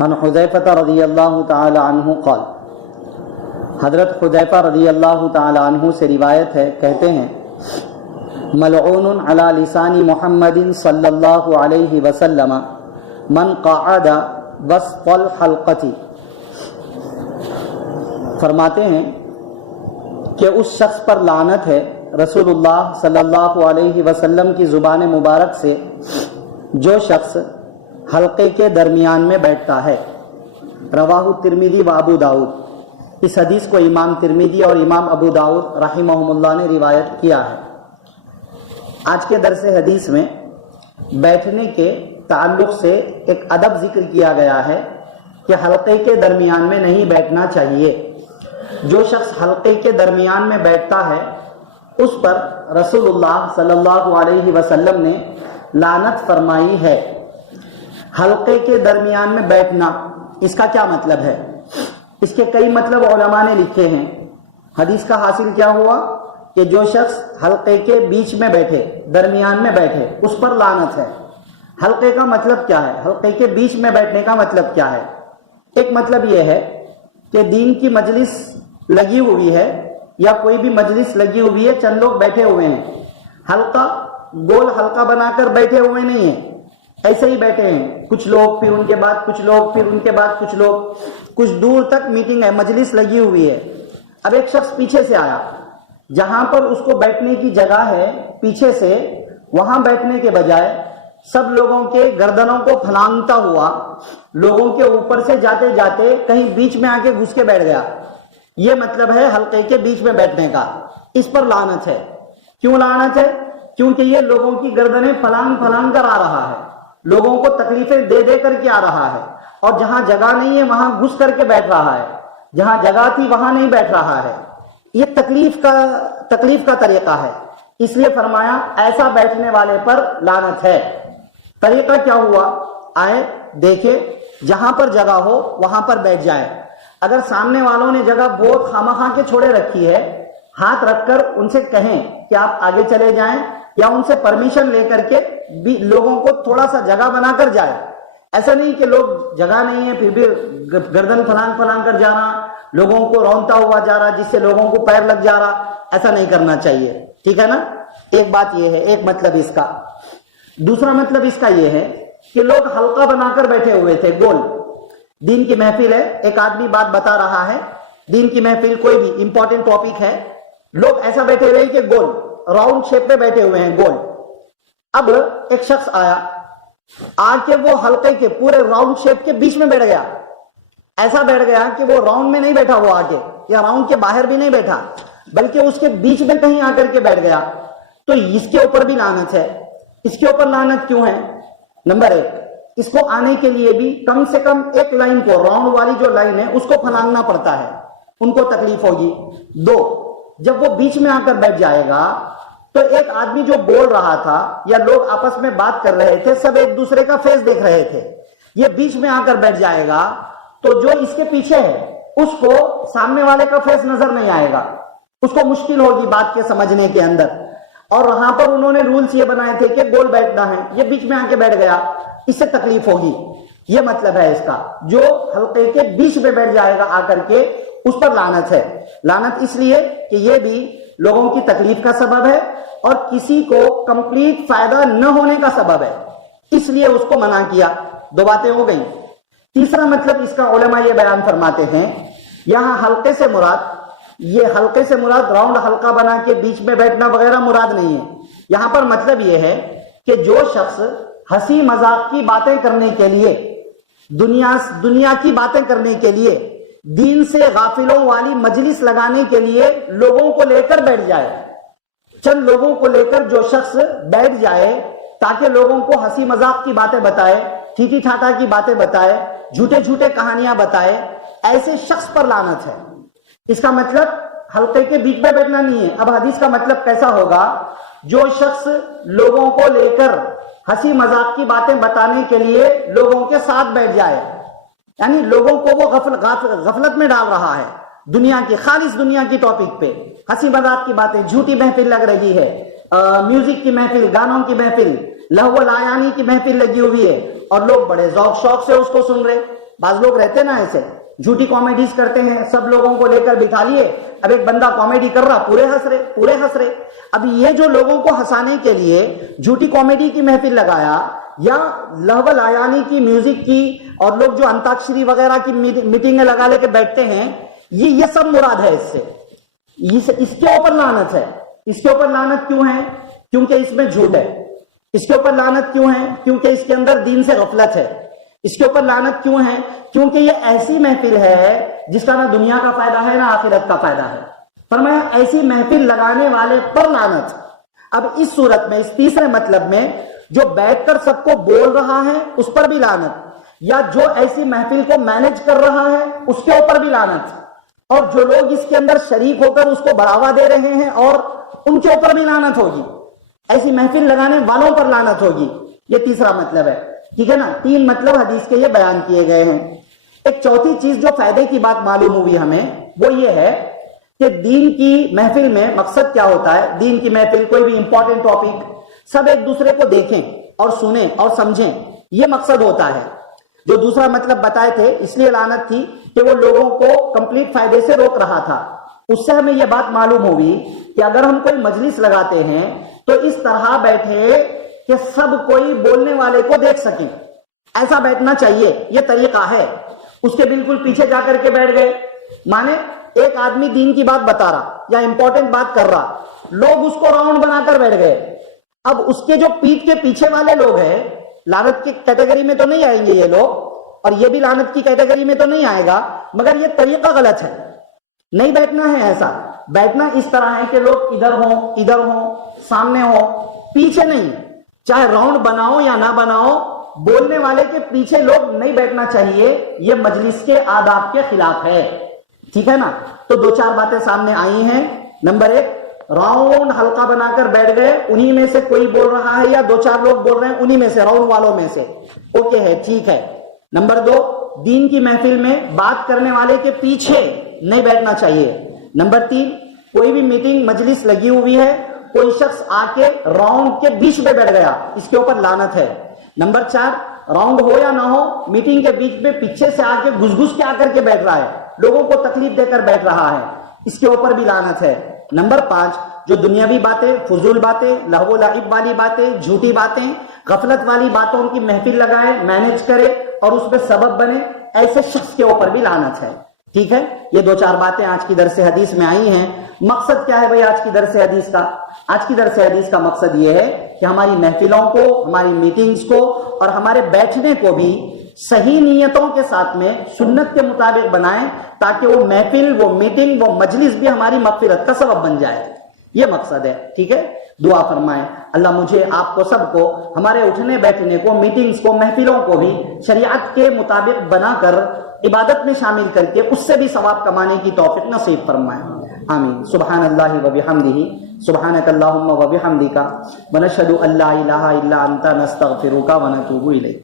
عن حذیفہ رضی اللہ تعالی عنہ قال، حضرت حذیفہ رضی اللہ تعالی عنہ سے روایت ہے، کہتے ہیں ملعون علی لسان محمد صلی اللہ علیہ وسلم من قعد وسط الحلقۃ، فرماتے ہیں کہ اس شخص پر لعنت ہے رسول اللہ صلی اللہ علیہ وسلم کی زبان مبارک سے جو شخص حلقے کے درمیان میں بیٹھتا ہے۔ رواہ ترمذی و ابو داؤد، اس حدیث کو امام ترمذی اور امام ابو داؤد رحمہم اللہ نے روایت کیا ہے۔ آج کے درس حدیث میں بیٹھنے کے تعلق سے ایک ادب ذکر کیا گیا ہے کہ حلقے کے درمیان میں نہیں بیٹھنا چاہیے۔ جو شخص حلقے کے درمیان میں بیٹھتا ہے اس پر رسول اللہ صلی اللہ علیہ وسلم نے لعنت فرمائی ہے۔ حلقے کے درمیان میں بیٹھنا، اس کا کیا مطلب ہے؟ اس کے کئی مطلب علماء نے لکھے ہیں۔ حدیث کا حاصل کیا ہوا کہ جو شخص حلقے کے بیچ میں بیٹھے، درمیان میں بیٹھے، اس پر لعنت ہے۔ حلقے کا مطلب کیا ہے؟ حلقے کے بیچ میں بیٹھنے کا مطلب کیا ہے؟ ایک مطلب یہ ہے کہ دین کی مجلس لگی ہوئی ہے یا کوئی بھی مجلس لگی ہوئی ہے، چند لوگ بیٹھے ہوئے ہیں، حلقہ گول حلقہ بنا کر بیٹھے ہوئے نہیں ہیں، ایسے ہی بیٹھے ہیں، کچھ لوگ پھر ان کے بعد کچھ لوگ پھر ان کے بعد کچھ لوگ، کچھ دور تک میٹنگ ہے، مجلس لگی ہوئی ہے۔ اب ایک شخص پیچھے سے آیا، جہاں پر اس کو بیٹھنے کی جگہ ہے پیچھے سے، وہاں بیٹھنے کے بجائے سب لوگوں کے گردنوں کو پھلانگتا ہوا لوگوں کے اوپر سے جاتے جاتے کہیں بیچ میں آ کے گھس کے بیٹھ گیا۔ یہ مطلب ہے حلقے کے بیچ میں بیٹھنے کا۔ اس پر لعنت ہے۔ کیوں لعنت ہے؟ کیونکہ یہ لوگوں کی گردنیں پھلانگ پھلانگ کر آ رہا ہے، لوگوں کو تکلیفیں دے دے کر کے آ رہا ہے، اور جہاں جگہ نہیں ہے وہاں گھس کر کے بیٹھ رہا ہے، جہاں جگہ تھی وہاں نہیں بیٹھ رہا ہے۔ یہ تکلیف کا طریقہ ہے، اس لیے فرمایا ایسا بیٹھنے والے پر لعنت ہے۔ طریقہ کیا ہوا؟ آئے دیکھے، جہاں پر جگہ ہو وہاں پر بیٹھ جائے۔ اگر سامنے والوں نے جگہ بہت خامخواہ کے چھوڑے رکھی ہے، ہاتھ رکھ کر ان سے کہیں کہ آپ آگے چلے جائیں، یا ان سے پرمیشن لے کر کے بھی لوگوں کو تھوڑا سا جگہ بنا کر جائے۔ ایسا نہیں کہ لوگ جگہ نہیں ہے پھر بھی گردن پھلانگ پھلانگ کر جا رہا، لوگوں کو رونتا ہوا جا رہا، جس سے لوگوں کو پیر لگ جا رہا، ایسا نہیں کرنا چاہیے۔ ٹھیک ہے نا؟ ایک بات یہ ہے، ایک مطلب اس کا۔ دوسرا مطلب اس کا یہ ہے کہ لوگ حلقہ بنا کر بیٹھے ہوئے تھے گول۔ دین کی محفل ہے، ایک آدمی بات بتا رہا ہے، دین کی محفل کوئی بھی امپورٹنٹ ٹاپک ہے، لوگ ایسا بیٹھے ہوئے کہ گول راؤنڈ شیپ میں بیٹھے ہوئے ہیں، گول۔ اب ایک شخص آیا، آ کے وہ حلقے کے پورے راؤنڈ شیپ کے بیچ میں بیٹھ گیا۔ ایسا بیٹھ گیا کہ وہ راؤنڈ میں نہیں بیٹھا، وہ آگے یا راؤنڈ کے باہر بھی نہیں بیٹھا، بلکہ اس کے بیچ میں کہیں آ کر کے بیٹھ گیا، تو اس کے اوپر بھی لعنت ہے۔ اس کے اوپر لعنت کیوں ہے؟ نمبر ایک، اس کو آنے کے لیے بھی کم سے کم ایک لائن کو، راؤنڈ والی جو لائن ہے اس کو پھلانگنا پڑتا ہے، ان کو تکلیف ہوگی۔ دو، جب وہ بیچ میں آ کر بیٹھ جائے گا تو ایک آدمی جو بول رہا تھا یا لوگ آپس میں بات کر رہے تھے، سب ایک دوسرے کا فیس دیکھ رہے تھے، یہ بیچ میں آ کر بیٹھ جائے گا تو جو اس کے پیچھے ہے اس کو سامنے والے کا فیس نظر نہیں آئے گا، اس کو مشکل ہوگی بات کے سمجھنے کے اندر۔ اور وہاں پر انہوں نے رولز یہ بنائے تھے کہ گول بیٹھنا ہے، یہ بیچ میں آ کے بیٹھ گیا، اس سے تکلیف ہوگی۔ یہ مطلب ہے اس کا، جو حلقے کے بیچ میں بیٹھ جائے گا آ کر کے، اس پر لعنت ہے۔ لعنت اس لیے کہ یہ بھی لوگوں کی تکلیف کا سبب ہے اور کسی کو کمپلیٹ فائدہ نہ ہونے کا سبب ہے، اس لیے اس کو منع کیا۔ دو باتیں ہو گئیں۔ تیسرا مطلب اس کا علماء یہ بیان فرماتے ہیں، یہاں حلقے سے مراد، یہ حلقے سے مراد راؤنڈ حلقہ بنا کے بیچ میں بیٹھنا وغیرہ مراد نہیں ہے۔ یہاں پر مطلب یہ ہے کہ جو شخص ہنسی مذاق کی باتیں کرنے کے لیے، دنیا کی باتیں کرنے کے لیے، دین سے غافلوں والی مجلس لگانے کے لیے لوگوں کو لے کر بیٹھ جائے، چند لوگوں کو لے کر جو شخص بیٹھ جائے تاکہ لوگوں کو ہنسی مذاق کی باتیں بتائے، ٹھیٹھی ٹھاٹا کی باتیں بتائے، جھوٹے جھوٹے کہانیاں بتائے، ایسے شخص پر لعنت ہے۔ اس کا مطلب حلقے کے بیچ میں بیٹھنا نہیں ہے۔ اب حدیث کا مطلب کیسا ہوگا؟ جو شخص لوگوں کو لے کر ہنسی مذاق کی باتیں بتانے کے لیے لوگوں کے ساتھ بیٹھ جائے، یعنی لوگوں کو وہ غفلت میں ڈال رہا ہے، دنیا کی، خالص دنیا کی ٹاپک پہ ہنسی مذاق کی باتیں، جھوٹی محفل لگ رہی ہے، میوزک کی محفل، گانوں کی محفل، لہو لایانی کی محفل لگی ہوئی ہے، اور لوگ بڑے ذوق شوق سے اس کو سن رہے، بعض لوگ رہتے نا ایسے جھوٹی کامیڈیز کرتے ہیں, سب لوگوں کو لے کر بٹھا لیے, اب ایک بندہ کامیڈی کر رہا, پورے ہنس رہے. اب یہ جو لوگوں کو ہنسانے کے لیے جھوٹی کامیڈی کی محفل لگایا یا لہو لایانی کی میوزک کی, اور لوگ جو انتاکشری وغیرہ کی میٹنگیں لگا لے کے بیٹھتے ہیں, یہ سب مراد ہے اس سے. اس کے اوپر لعنت ہے. اس کے اوپر لعنت کیوں ہے؟ کیونکہ اس میں جھوٹ ہے. اس کے اوپر لعنت کیوں ہے؟ کیونکہ اس کے اندر دین سے غفلت ہے. اس کے اوپر لعنت کیوں ہے؟ کیونکہ یہ ایسی محفل ہے جس کا نہ دنیا کا فائدہ ہے نہ آخرت کا فائدہ ہے. فرمایا ایسی محفل لگانے والے پر لعنت. اب اس صورت میں, اس تیسرے مطلب میں, جو بیٹھ کر سب کو بول رہا ہے اس پر بھی لعنت, یا جو ایسی محفل کو مینج کر رہا ہے اس کے اوپر بھی لعنت, اور جو لوگ اس کے اندر شریک ہو کر اس کو بڑھاوا دے رہے ہیں اور ان کے اوپر بھی لعنت ہوگی. ایسی محفل لگانے والوں پر لعنت ہوگی. یہ تیسرا مطلب ہے. ٹھیک ہے نا. 3 مطلب حدیث کے یہ بیان کیے گئے ہیں. ایک چوتھی چیز جو فائدے کی بات معلوم ہوئی ہمیں, وہ یہ ہے کہ دین کی محفل میں مقصد کیا ہوتا ہے. دین کی محفل, کوئی بھی امپورٹنٹ ٹاپک, سب ایک دوسرے کو دیکھیں اور سنیں اور سمجھیں, یہ مقصد ہوتا ہے. جو دوسرا مطلب بتائے تھے اس لیے لعنت تھی کہ وہ لوگوں کو کمپلیٹ فائدے سے روک رہا تھا. اس سے ہمیں یہ بات معلوم ہوئی کہ اگر ہم کوئی مجلس لگاتے ہیں تو اس طرح بیٹھے کہ سب کوئی بولنے والے کو دیکھ سکیں. ایسا بیٹھنا چاہیے, یہ طریقہ ہے. اس کے بالکل پیچھے جا کر کے بیٹھ گئے, مانے ایک آدمی دین کی بات بتا رہا یا امپورٹنٹ بات کر رہا, لوگ اس کو راؤنڈ بنا کر بیٹھ گئے. اب اس کے جو پیٹھ کے پیچھے والے لوگ ہیں, لعنت کی کیٹیگری میں تو نہیں آئیں گے یہ لوگ, اور یہ بھی لعنت کی کیٹیگری میں تو نہیں آئے گا, مگر یہ طریقہ غلط ہے. نہیں بیٹھنا ہے ایسا. بیٹھنا اس طرح ہے کہ لوگ ادھر ہوں, سامنے ہوں, پیچھے نہیں. چاہے راؤنڈ بناؤ یا نہ بناؤ, بولنے والے کے پیچھے لوگ نہیں بیٹھنا چاہیے. یہ مجلس کے آداب کے خلاف ہے. ٹھیک ہے نا. تو 2-4 باتیں سامنے آئی ہیں. نمبر 1, راؤنڈ حلقہ بنا کر بیٹھ گئے, انہی میں سے کوئی بول رہا ہے یا 2-4 لوگ بول رہے ہیں انہی میں سے, راؤنڈ والوں میں سے, اوکے ہے, ٹھیک ہے. نمبر 2, دین کی محفل میں بات کرنے والے کے پیچھے نہیں بیٹھنا چاہیے. نمبر 3, کوئی بھی میٹنگ مجلس لگی ہوئی ہے, کوئی شخص آ کے راؤنڈ کے بیچ میں بیٹھ گیا, اس کے اوپر لعنت ہے. نمبر 4, راؤنڈ ہو یا نہ ہو, میٹنگ کے بیچ میں پیچھے سے آ کے گھس کے آ کر کے بیٹھ رہا ہے, لوگوں کو تکلیف دے کر بیٹھ رہا ہے, اس کے اوپر بھی لعنت ہے. نمبر 5, جو دنیاوی باتیں, فضول باتیں, لہو و لعب والی باتیں, جھوٹی باتیں, غفلت والی باتوں کی محفل لگائے, مینج کرے اور اس پہ سبب بنے, ایسے شخص کے اوپر بھی لعنت ہے. ٹھیک ہے. یہ 2-4 باتیں آج کی درس حدیث میں آئی ہیں. مقصد کیا ہے بھائی آج کی درس حدیث کا؟ آج کی درس حدیث کا مقصد یہ ہے کہ ہماری محفلوں کو, ہماری میٹنگز کو اور ہمارے بیٹھنے کو بھی صحیح نیتوں کے ساتھ میں سنت کے مطابق بنائیں, تاکہ وہ محفل, وہ میٹنگ, وہ مجلس بھی ہماری مغفرت کا سبب بن جائے. یہ مقصد ہے. ٹھیک ہے. دعا فرمائیں اللہ مجھے, آپ کو, سب کو, ہمارے اٹھنے بیٹھنے کو, میٹنگز کو, محفلوں کو بھی شریعت کے مطابق بنا کر عبادت میں شامل کر کے اس سے بھی ثواب کمانے کی توفیق نصیب فرمائیں. آمین. سبحان اللہ و بحمدہ, سبحانک اللہم و بحمدک, ونشہد ان لا الہ الا انت, نستغفرک و نتوب الیک.